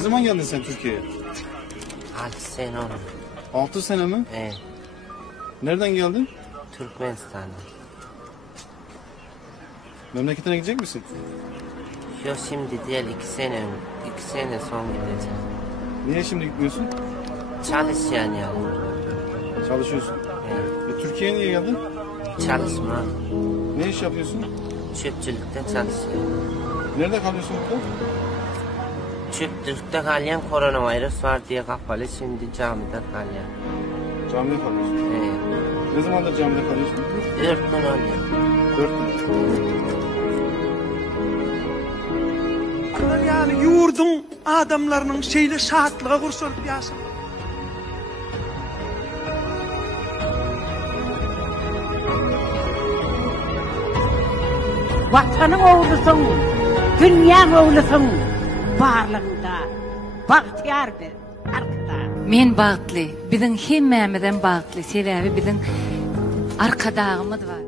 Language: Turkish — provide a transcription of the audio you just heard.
Ne zaman geldin sen Türkiye'ye? 6 sene oldu. 6 sene mi? Evet. Nereden geldin? Türkmenistan'da. Memleketine gidecek misin? Yok şimdi değil 2 sene. 2 sene son gideceğim. Niye şimdi gitmiyorsun? Çalışacaksın yani. Çalışıyorsun. Evet. Türkiye'ye niye geldin? Çalışma. Ne iş yapıyorsun? Çöpçülükte çalışıyorum. Nerede kalıyorsun burada? Çöpçülükte kalıyorum. Koronavirüs var diye kapalı. Şimdi camide kalıyorum. Camide kalıyorsun. Evet. Ne zamandır camide kalıyorsun? 4 gün oluyor. 4 gün. Yani yurdun adamlarının şeyle şahatlığa kursulup yaşam. Vatanın oğlusun, dünyanın oğlusun, barlığında, bahtiyardır, arkada. Men bagtly, bizim hemmemizden bagtly, sebebi bizim arkadağımız var.